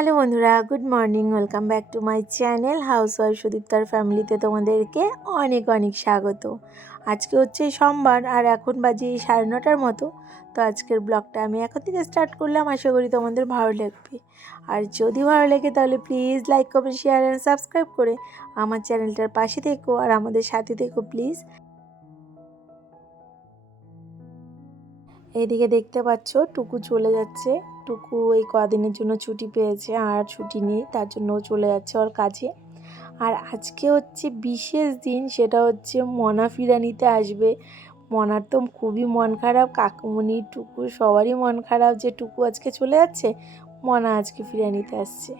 Hello বন্ধুরা, good morning, welcome back to my channel housewife সুদীপ্তার ফ্যামিলিতে তোমাদেরকে অনেক অনেক স্বাগত। আজকে হচ্ছে সোমবার আর এখন বাজে সাড়ে নটার মতো, তো আজকের ব্লগটা আমি এখন থেকে স্টার্ট করলাম। আশা করি তোমাদের ভালো লাগবে। আর যদি ভালো লাগে তাহলে please like, comment, share and subscribe করে আমার চ্যানেলটার পাশে থেকো আর আমাদের সাথে থেকো প্লিজ। এদিকে দেখতে পাচ্ছ টুকু চলে যাচ্ছে। টুকু এই কদিনের জন্য ছুটি পেয়েছে আর ছুটি নেই তার জন্য চলে যাচ্ছে ওর কাজে। আর আজকে হচ্ছে বিশেষ দিন, সেটা হচ্ছে মনা ফিরানিতে আসবে। মনার তো খুবই মন খারাপ কাকুমণি টুকু সবারই মন খারাপ যে টুকু আজকে চলে যাচ্ছে, মনা আজকে ফিরানিতে আসছে।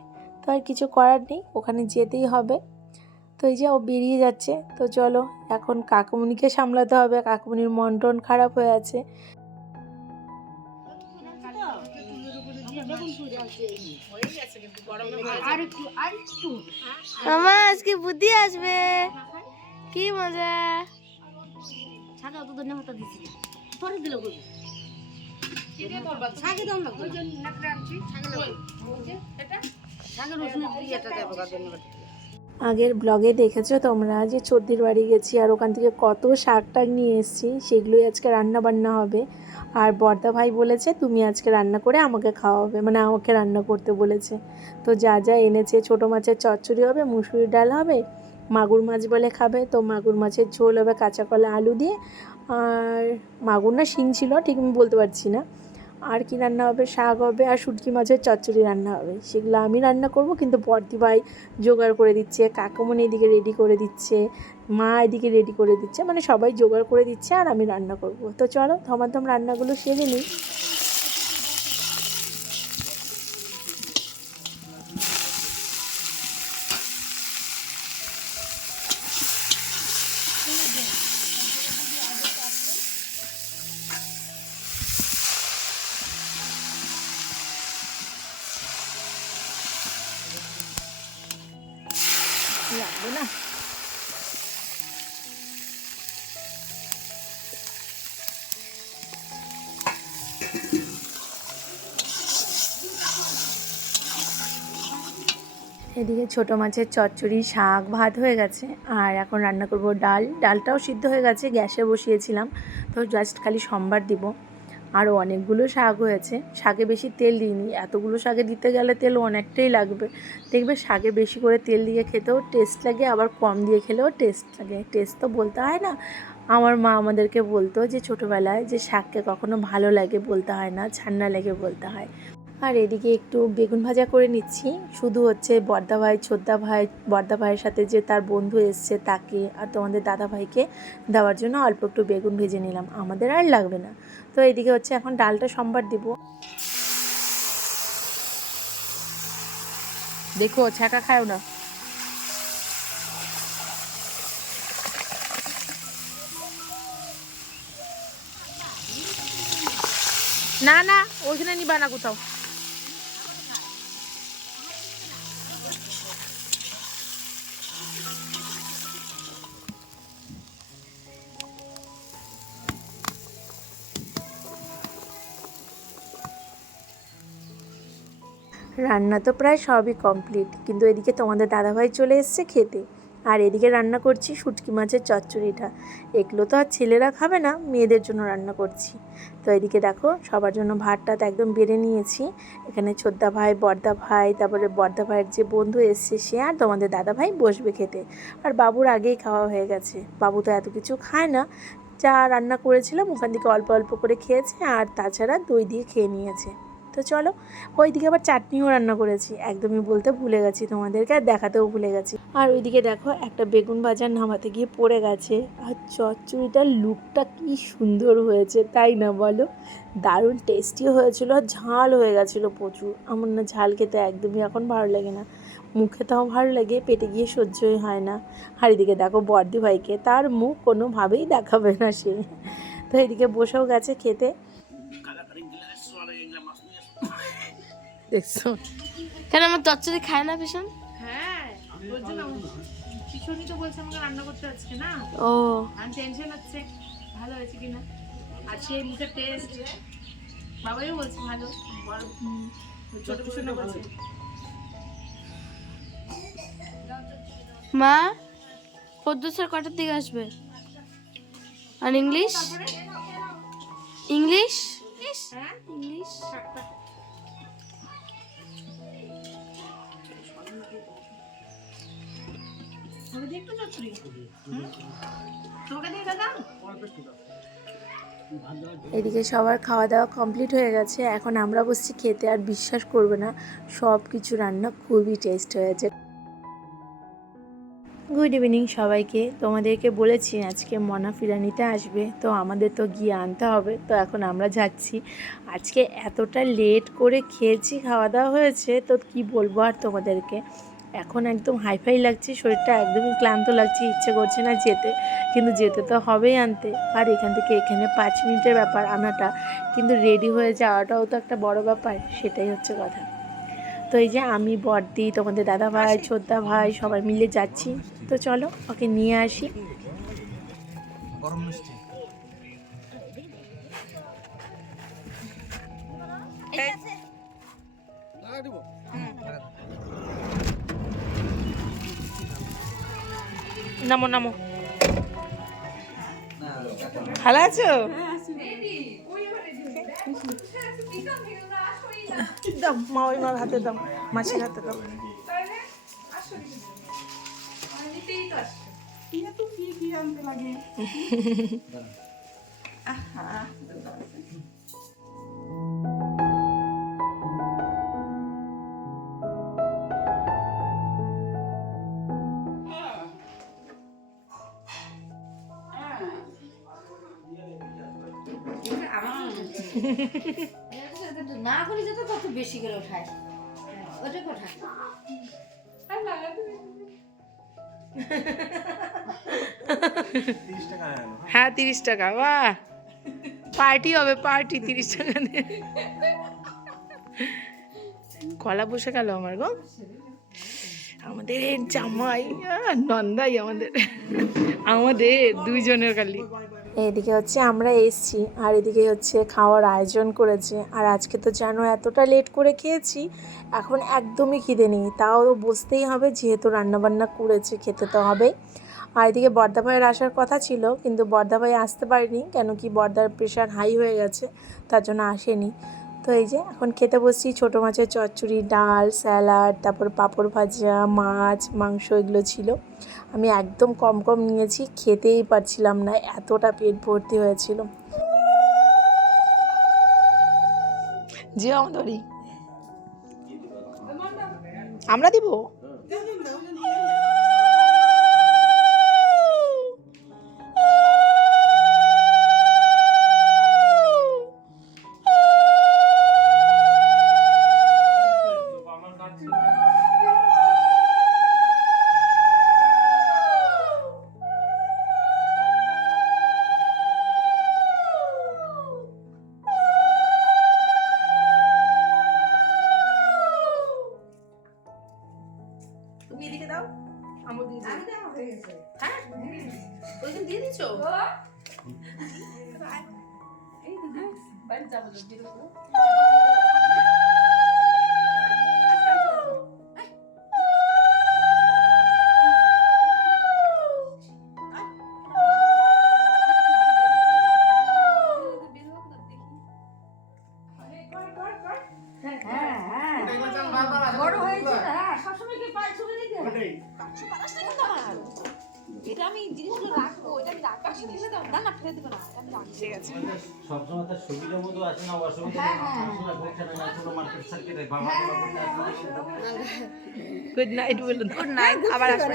তো আর কিছু করার নেই, ওখানে যেতেই হবে। তো এই যে ও বেরিয়ে যাচ্ছে, তো চলো এখন কাকুমণিকে সামলাতে হবে কাকুমণির মন টন খারাপ হয়ে আছে। মামা আজকে বুদ্ধি আসবে। কি মজা। ছাগা তো ধন্যবাদ দিছি পরে দিল কই ছাগে দাম না ছাগে রসুন দিয়ে এটা? দেবো ধন্যবাদ আগের ব্লগে দেখেছ তোমরা যে চর্দির বাড়ি গেছি আর ওখান থেকে কত শাক টাক নিয়ে এসেছি, সেগুলোই আজকে রান্না বান্না হবে। আর বর্দা ভাই বলেছে, তুমি আজকে রান্না করে আমাকে খাওয়াবে। মানে আমাকে রান্না করতে বলেছে। তো যা যা এনেছে, ছোটো মাছের চচ্চড়ি হবে মুসুরি ডাল হবে, মাগুর মাছ বলে খাবে। তো মাগুর মাছের ঝোল হবে কাঁচা কলা, আলু দিয়ে। আর মাগুর না শিং ছিল, ঠিক আমি বলতে পারছি না। আর কি রান্না হবে? শাক হবে আর শুটকি মাছের চচ্চড়ি রান্না হবে। সেগুলো আমি রান্না করব, কিন্তু বর্দি ভাই জোগাড় করে দিচ্ছে কাকুমনি এদিকে রেডি করে দিচ্ছে, মা এদিকে রেডি করে দিচ্ছে মানে সবাই জোগাড় করে দিচ্ছে আর আমি রান্না করব। তো চলো, ধমাধম রান্নাগুলো সেরে নিই। এদিকে ছোটো মাছের চচ্চড়ি, শাক, ভাত হয়ে গেছে। আর এখন রান্না করব ডাল। ডালটাও সিদ্ধ হয়ে গেছে, গ্যাসে বসিয়েছিলাম। তো জাস্ট খালি সম্বার দিব। আরও অনেকগুলো শাক হয়েছে। শাকে বেশি তেল দিইনি। এতগুলো শাকে দিতে গেলে তেল অনেকটাই লাগবে। দেখবে শাকে বেশি করে তেল দিয়ে খেতেও টেস্ট লাগে, আবার কম দিয়ে খেলেও টেস্ট লাগে। টেস্ট তো বলতে হয় না। আমার মা আমাদেরকে বলতো যে ছোটোবেলায় যে শাককে কখনো ভালো লাগে বলতে হয় না ছান্না লাগে বলতে হয়। আর এদিকে একটু বেগুন ভাজা করে নিচ্ছি। শুধু হচ্ছে বর্দা ভাই, ছোদ্দা ভাই, বর্দা ভাইয়ের সাথে যে তার বন্ধু এসছে তাকে আর তোমাদের দাদা ভাইকে দেওয়ার জন্য অল্প একটু বেগুন ভেজে নিলাম। আমাদের আর লাগবে না। তো এদিকে হচ্ছে এখন ডালটা সম্বার দিব। দেখো ছাকা খাও না। না না, ওইখানে নিবা না কোথাও। রান্না তো প্রায় সবই কমপ্লিট কিন্তু এদিকে তোমাদের দাদাভাই চলে এসছে খেতে। আর এদিকে রান্না করছি শুটকি মাছের চচ্চড়িটা। এগুলো তো আর ছেলেরা খাবে না, মেয়েদের জন্য রান্না করছি। তো এদিকে দেখো, সবার জন্য ভাতটা তো একদম বেড়ে নিয়েছি। এখানে ছোদ্দা ভাই, বর্দা ভাই, তারপরে বর্দা ভাইয়ের যে বন্ধু এসছে, সে আর তোমাদের দাদা ভাই বসবে খেতে। আর বাবুর আগেই খাওয়া হয়ে গেছে। বাবু তো এত কিছু খায় না। যা রান্না করেছিলাম, ওখান থেকে অল্প অল্প করে খেয়েছে, আর তাছাড়া দই দিয়ে খেয়ে নিয়েছে। তো চলো, ওইদিকে আবার চাটনিও রান্না করেছি। একদমই বলতে ভুলে গেছি তোমাদেরকে, আর দেখাতেও ভুলে গেছি। আর ওইদিকে দেখো, একটা বেগুন ভাজার নামাতে গিয়ে পড়ে গেছে। আর চচ্চড়িটার লুকটা কি সুন্দর হয়েছে, তাই না বলো? দারুণ টেস্টিও হয়েছিল, আর ঝাল হয়ে গেছিল প্রচুর। আমার না ঝাল খেতে একদমই এখন ভালো লাগে না। মুখে তাও ভালো লাগে, পেটে গিয়ে সহ্যই হয় না। আর এদিকে দেখো বর্দি ভাইকে তার মুখ কোনোভাবেই দেখাবে না সে। তো এদিকে বসেও গেছে খেতে। দেখছ? কেন আমার চচ্চড়ি খায় না ভীষণ? হ্যাঁ তো বলছে আমাকে রান্না করতে আজকে না? ও। আমি টেনশন হচ্ছে ভালো হয়েছে কিনা? আর সেই মুখে টেস্ট বাবাইও বলছে ভালো ছোট পিছনে বলছে মা পদ্ম স্যার কটার দিকে আসবে? আর ইংলিশ ইংলিশ ইংলিশ এদিকে সবার খাওয়া দাওয়া কমপ্লিট হয়ে গেছে। এখন আমরা বসছি খেতে আর বিশ্বাস করবে না সব কিছু রান্না খুবই টেস্ট হয়েছে গুড ইভিনিং সবাইকে। তোমাদেরকে বলেছি আজকে মনা ফিরানিতে আসবে তো আমাদের তো গিয়ে আনতে হবে। তো এখন আমরা যাচ্ছি। আজকে এতটা লেট করে খেয়েছি খাওয়া দাওয়া হয়েছে তো কি বলব আর তোমাদেরকে? এখন একদম হাইফাই লাগছে শরীরটা একদমই ক্লান্ত লাগছে ইচ্ছে করছে না যেতে। কিন্তু যেতে তো হবেই আনতে। আর এখান থেকে এখানে পাঁচ মিনিটের ব্যাপার আনাটা। কিন্তু রেডি হয়ে যাওয়াটাও তো একটা বড় ব্যাপার সেটাই হচ্ছে কথা। তো এই যে আমি বড়দি তোমাদের দাদা ভাই ছোদ্দা ভাই সবাই মিলে যাচ্ছি। তো চলো ওকে নিয়ে আসি। গরম মিষ্টি। নামো নামো। ভালো আছো? দাও মা ওই মার হাতে দাও মাসির হাতে দাও। না করি তত বেশি করে ওঠায় ওটা হ্যাঁ তিরিশ টাকা বা পার্টি হবে পার্টি তিরিশ টাকা কলা বসে গেল আমার গো। আমাদের জামাই নন্দাই আমাদের। আমাদের দুইজনের খালি। এদিকে হচ্ছে আমরা এসছি, আর এদিকে হচ্ছে খাওয়ার আয়োজন করেছে। আর আজকে তো জানো এতটা লেট করে খেয়েছি, এখন একদমই খিদে নেই। তাও বসতেই হবে, যেহেতু রান্নাবান্না করেছে, খেতে তো হবে আর এদিকে বর্দা ভাইয়ের আসার কথা ছিল, কিন্তু বর্দা ভাই আসতে পারিনি, কেন কি বর্দার প্রেশার হাই হয়ে গেছে, তার জন্য আসেনি। তো এই যে এখন খেতে বসছি ছোটো মাছের চচ্চড়ি ডাল স্যালাড তারপর পাঁপড় ভাজা মাছ মাংস এগুলো ছিল। আমি একদম কম কম নিয়েছি খেতেই পারছিলাম না এতটা পেট ভর্তি হয়েছিল। জি আমাদেরই আমরা দিব? ওইখানে দিয়ে দিছো বড় হয়েছে হ্যাঁ সবসময় কি ছুড়ে দিতে এটা আমি জিনিসগুলো রাখব এটা আমি রাখব। ফেলে দাও। না না ফেলে দেবো না। আমি ঠিক আছে। সবসময় তার সুবিধা মতো আছে না অসুবিধা হ্যাঁ, হ্যাঁ, আসলে ওখানে না কোনো মার্কেট সার্কিটে বাবা গুড নাইট বলুন গুড নাইট আবার আসবে।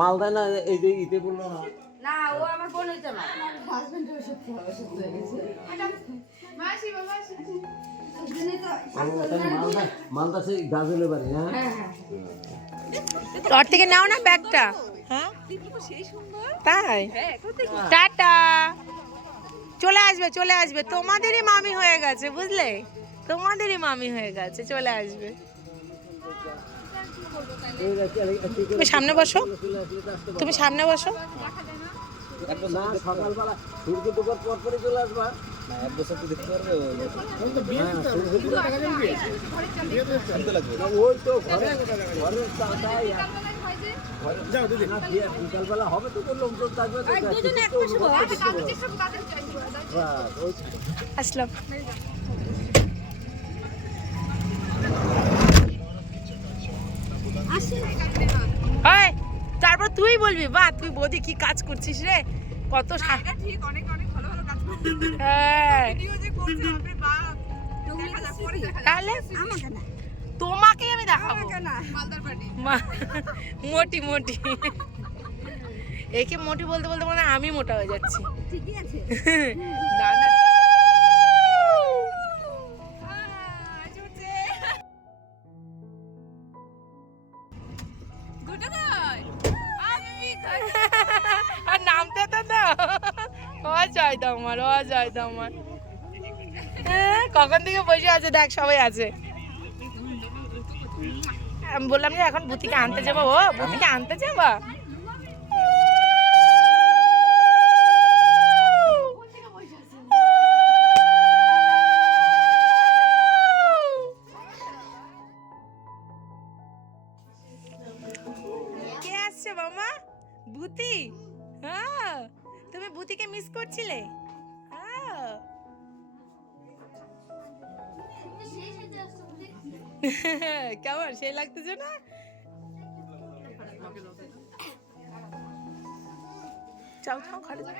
মাল দেয় না এই যে ইতে বলল না? না ও আমার বোন হইতে না মালদা মালদা সেই গাজলের বাড়ি হ্যাঁ। তোর থেকে নাও না ব্যাগটা? হ্যাঁ? তাই? টাটা। চলে আসবে চলে আসবে। তোমাদেরই মামি হয়ে গেছে বুঝলে? তোমাদেরই মামি হয়ে গেছে চলে আসবে। তুমি সামনে বসো। তুমি সামনে বসো। পারবে। ওই তো যাও দিদি। বিকালবেলা হবে তো তোর লোকজন থাকবে তো দুজনে এক পাশে বাস। ওই আসলাম। তারপর তুই বলবি বা তুই বৌদি কি কাজ করছিস রে? কত সা- ঠিক অনেক অনেক ভালো ভালো কাজ হ্যাঁ। ভিডিও যে করছে তোমাকেই আমি দেখাবো। মোটি মোটি। একে মোটি বলতে বলতে মনে আমি মোটা হয়ে যাচ্ছি। ঠিকই আছে। আর নামতে তো না অজয় দমার অজয় হ্যাঁ, কখন থেকে বসে আছে? দেখ সবাই আছে। আমি বললাম যে এখন বুতিকে আনতে যাব ও বুতিকে আনতে যাব? কেমন? সেই লাগতেছে না? চাও চাও ঘরে যাও।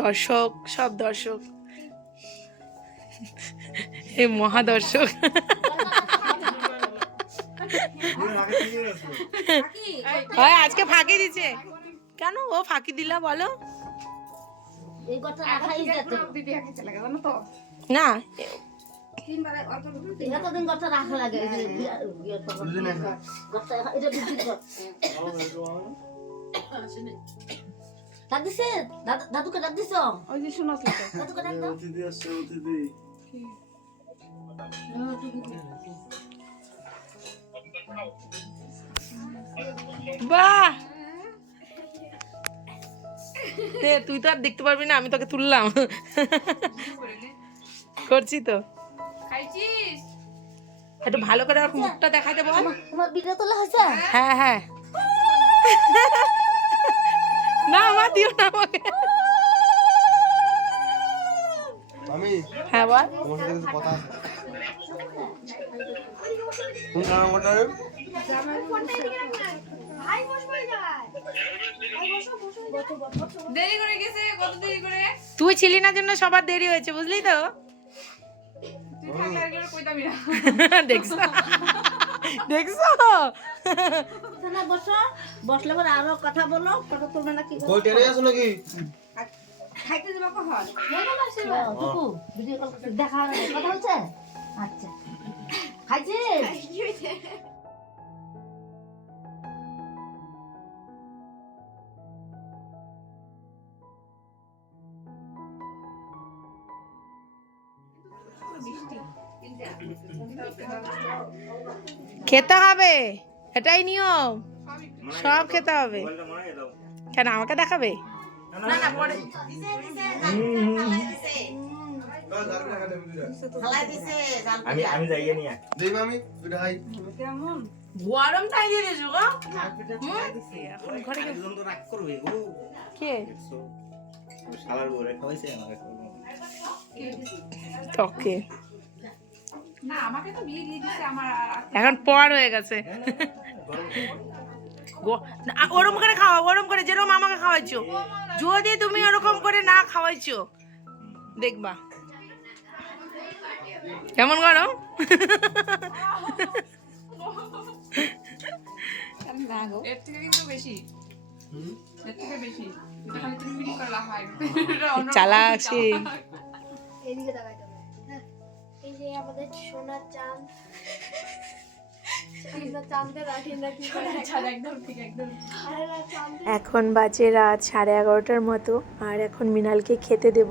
দর্শক, সব দর্শক। এই মহাদর্শক। আজকে ফাঁকি দিছে কেন? ও ফাঁকি দিলা, বলো। না। লাগে ডাক দিছে? দাদু- দাদুকে ডাক দিছ? ওই যে দাদুকে ডাক দাও। বাহ দে, তুই তো আর দেখতে পারবি না আমি তোকে তুললাম করছি তো খাইছিস একটু ভালো করে ওর মুখটা দেখাতে বল তোমার ভিডিও তোলা হয়েছে? হ্যাঁ হ্যাঁ না আমার দিও না আমাকে। আমি হ্যাঁ বল। তোমার সাথে কিছু কথা আছে? কোন রে? তুই ছিলি না জন্য সবার দেরি হয়েছে বুঝলি তো? দেখছ? দেখছ? এখানে বসো। বসলে পরে আরও কথা বলো ফটো তুলবে নাকি কই টেনে আছো নাকি? খাইতে যাবা কখন? টুকু ভিডিও কল করতে দেখা কথা হচ্ছে? আচ্ছা। খাইছিস খেতে হবে। এটাই নিয়ম। সব খেতে হবে। কেন আমাকে দেখাবে? আমি আমি যাইয়ে নিয়ে দেই মামি দুটা হাই। গরম চাই দিয়ে গো? এখন ঘরে তো রাগ করবে গো। কে? শালার বলে খাওয়াইছে আমাকে। তোকে। এখন পর হয়ে গেছে। গো- ওরম করে খাওয়া ওরম করে যেরকম আমাকে খাওয়াইছো। যদি তুমি ওরকম করে না খাওয়াইছো দেখবা। কেমন করো চালাক সেই এদিকে যে আমাদের সোনার চাঁদ। এখন বাজে রাত সাড়ে এগারোটার মতো আর এখন মৃণালকে খেতে দেব।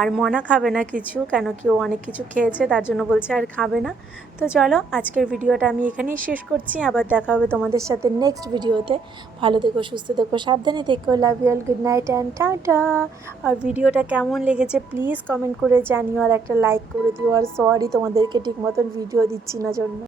আর মনা খাবে না কিছু, কেন কি ও অনেক কিছু খেয়েছে, তার জন্য বলছে আর খাবে না। তো চলো, আজকের ভিডিওটা আমি এখানেই শেষ করছি, আবার দেখা হবে তোমাদের সাথে নেক্সট ভিডিওতে ভালো থেকো, সুস্থ থেকো, সাবধানে থেকো love you all good night and tata আর ভিডিওটা কেমন লেগেছে প্লিজ কমেন্ট করে জানিও, আর একটা লাইক করে দিও, আর সরি তোমাদেরকে ঠিক মতন ভিডিও দিচ্ছি না জন্য।